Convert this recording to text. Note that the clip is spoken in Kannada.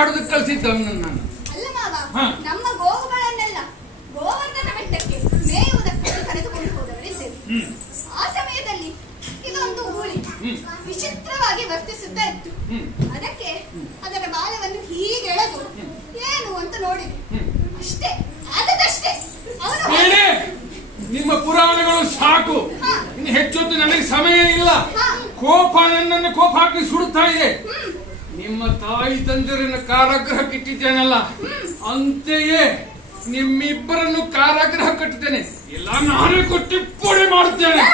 ಆಡೋದಕ್ಕೆ ಕಳ್ಸಿದ್ದ ನಾನು. ಅಲ್ಲ ಮಾವ, ನಮ್ಮ ಗೋವುಗಳನ್ನೆಲ್ಲ ಗೋವರ್ಧನ ಬೆಟ್ಟಕ್ಕೆ ಮೇಯುವುದಕ್ಕೆ ಕರೆದುಕೊಂಡು ಹೋದವರಿದ್ದೇವೆ. ಆ ಸಮಯದಲ್ಲಿ ಇದೊಂದು ಗೂಳಿ ವಿಚಿತ್ರವಾಗಿ ವರ್ತಿಸುತ್ತಾ ಇತ್ತು. ಅದಕ್ಕೆ ಅದರ ಬಾಲವನ್ನು ಹೀಗೆ ಎಳೆದು ಏನು ಅಂತ ನೋಡಿದೆ. ಅಷ್ಟೇ, ಆದದಷ್ಟೇ. ನಿಮ್ಮ ಪುರಾಣಗಳು ಸಾಕು, ಇನ್ನು ಹೆಚ್ಚೊತ್ತು ನನಗೆ ಸಮಯ ಇಲ್ಲ. ಕೋಪ ನನ್ನನ್ನು ಕೋಪ ಹಾಕಿ ಸುಡುತ್ತಾ ಇದೆ. ನಿಮ್ಮ ತಾಯಿ ತಂದೆಯರನ್ನು ಕಾರಾಗೃಹಕ್ಕೆ ಇಟ್ಟಿದ್ದೇನಲ್ಲ, ಅಂತೆಯೇ ನಿಮ್ಮಿಬ್ಬರನ್ನು ಕಾರಾಗೃಹ ಕಟ್ಟುತ್ತೇನೆ. ಇಲ್ಲ ನಾನೇ ಕೊಟ್ಟು ಪುಡಿ ಮಾಡುತ್ತೇನೆ.